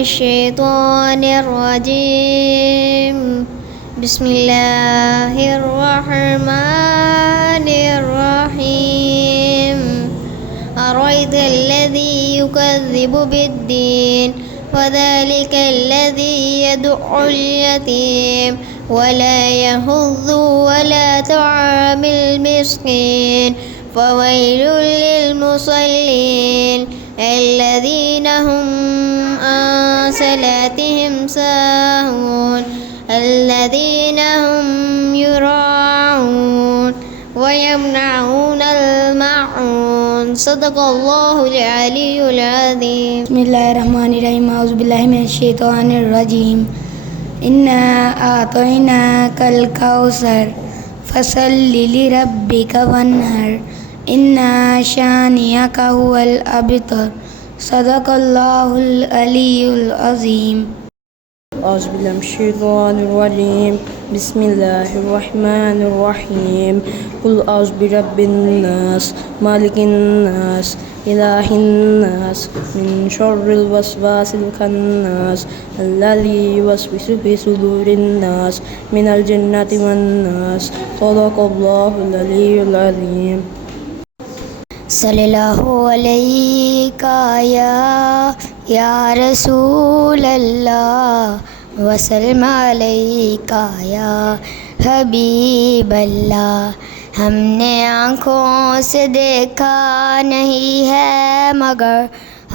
الشيطان الرجيم بسم الله الرحمن الرحيم أرأيت الذي يكذب بالدين فذلك الذي يدع اليتيم ولا يحض ولا طعام المسكين فويل للمصلين الذين هم عن صلاتهم ساهون الذين هم يراعون ويمنعون الماعون صدق الله العلي العظيم. بسم اللہ الرحمن الرحیم اعوذ باللہ من الشیطان الرجیم انا اعطیناک الکوثر فصل لربک وانحر ان شانئک هو الابتر صدق اللہ العلی العظیم. أعوذ بالله من الشيطان الرجيم بسم الله الرحمن الرحيم قل أعوذ برب الناس مالك الناس إله الناس من شر الوسواس الخناس الذي يوسوس في صدور الناس من الجنة والناس صدق الله العلي العظيم. صلی اللہ علیہ یا رسول اللہ وسلم علیہ یا حبیب اللہ. ہم نے آنکھوں سے دیکھا نہیں ہے مگر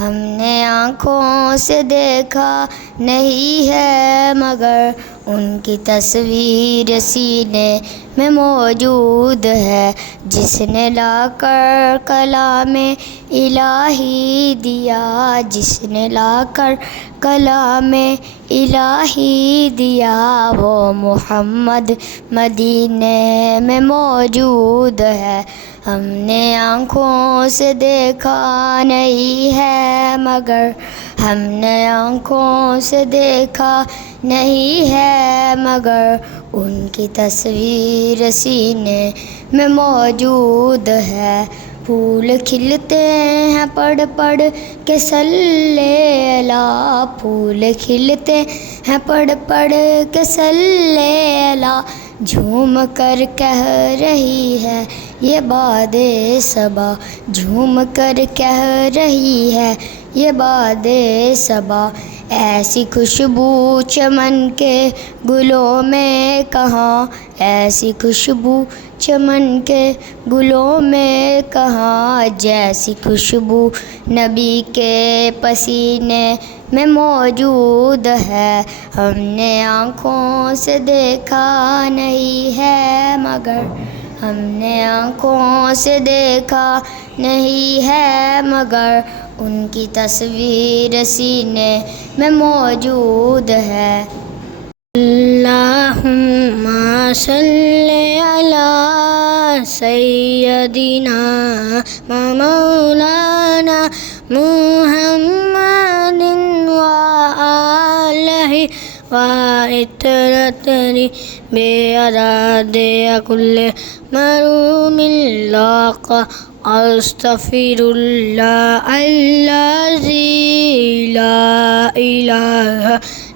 ہم نے آنکھوں سے دیکھا نہیں ہے مگر ان کی تصویر سینے میں موجود ہے جس نے لا کر کلام الہی دیا جس نے لا کر کلام الہی دیا وہ محمد مدینے میں موجود ہے. ہم نے آنکھوں سے دیکھا نہیں ہے مگر ہم نے آنکھوں سے دیکھا نہیں ہے مگر ان کی تصویر سینے میں موجود ہے. پھول کھلتے ہیں پڑھ پڑھ کے صلی اللہ پھول کھلتے ہیں پڑھ پڑھ کے صلی اللہ جھوم کر کہہ رہی ہے یہ باد صبا جھوم کر کہہ رہی ہے یہ باد صبا. ایسی خوشبو چمن کے گلوں میں کہاں ایسی خوشبو چمن کے گلوں میں کہاں جیسی خوشبو نبی کے پسینے میں موجود ہے. ہم نے آنکھوں سے دیکھا نہیں ہے مگر ہم نے آنکھوں سے دیکھا نہیں ہے مگر ان کی تصویر سینے میں موجود ہے. اللہم صلی علی سیدنا مولانا محمد وآلہ وعطرتنی بعدد کل مروم لاقا استغفر اللہ الذی لا الہ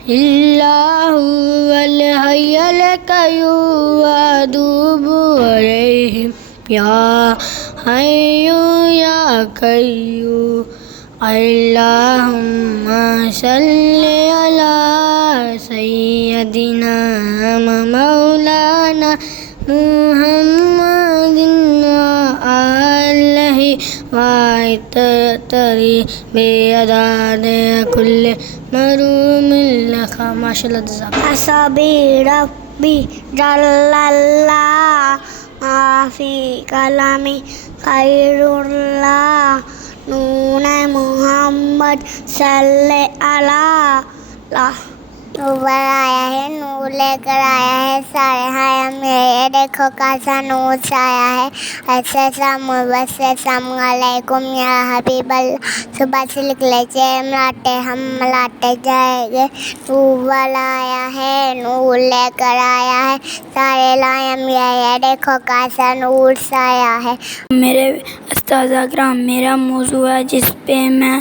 الا هو الحی القیوم واتوب الیہ یا حی یا قیوم. اللہم صلی علی سیدنا مولانا محمد وآلہ وعطرتنی بعدد کل مروم لکا. ماشاء اللہ جزاک. حسبی ربی جل اللہ ما فی کلامی خیر اللہ نون محمد صلی اللہ. اوپر آیا ہے نور لے کر آیا ہے سارے حیام یہ دیکھو کیسا نور سے آیا ہے. السلام علیکم یا حبیب اللہ. صبح سے نکلے ملاتے ہم ملاتے جائیں گے. نور والا آیا ہے نور لے کر آیا ہے سارے لائم یہ دیکھو کیسا نور سے آیا ہے. میرے استاذ اکرام میرا موضوع ہے جس پہ میں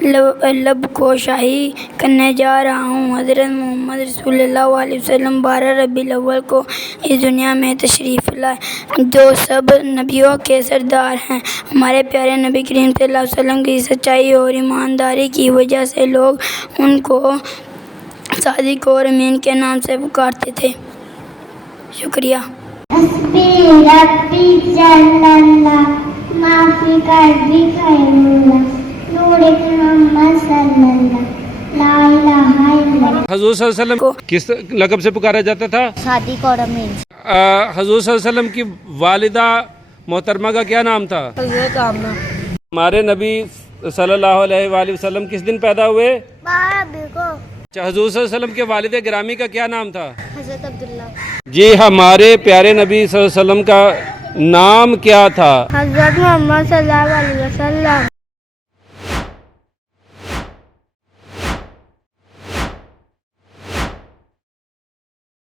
لب کو شاہی کرنے جا رہا ہوں۔ حضرت محمد رسول اللہ علیہ وسلم 12 ربیع الاول کو اس دنیا میں تشریف لائے، جو سب نبیوں کے سردار ہیں۔ ہمارے پیارے نبی کریم صلی اللہ علیہ وسلم کی سچائی اور ایمانداری کی وجہ سے لوگ ان کو صادق اور امین کے نام سے پکارتے تھے۔ شکریہ۔ حسبی ربی جل اللہ ما فی قلبی خیر اللہ نور محمد صلی اللہ لا الہ الا اللہ۔ حضور صلی اللہ علیہ وسلم کس لقب سے پکارا جاتا تھا؟ صادق اور امین۔ حضور صلی اللہ علیہ وسلم کی والدہ محترمہ کا کیا نام تھا؟ حضرت آمنہ۔ ہمارے نبی صلی اللہ علیہ وآلہ وسلم کس دن پیدا ہوئے؟ 12 ربیع کو۔ حضور صلی اللہ علیہ وسلم کے والد گرامی کا کیا نام تھا؟ حضرت عبداللہ۔ جی ہمارے پیارے نبی صلی اللہ علیہ وسلم کا نام کیا تھا؟ حضرت محمد صلی اللہ علیہ وسلم۔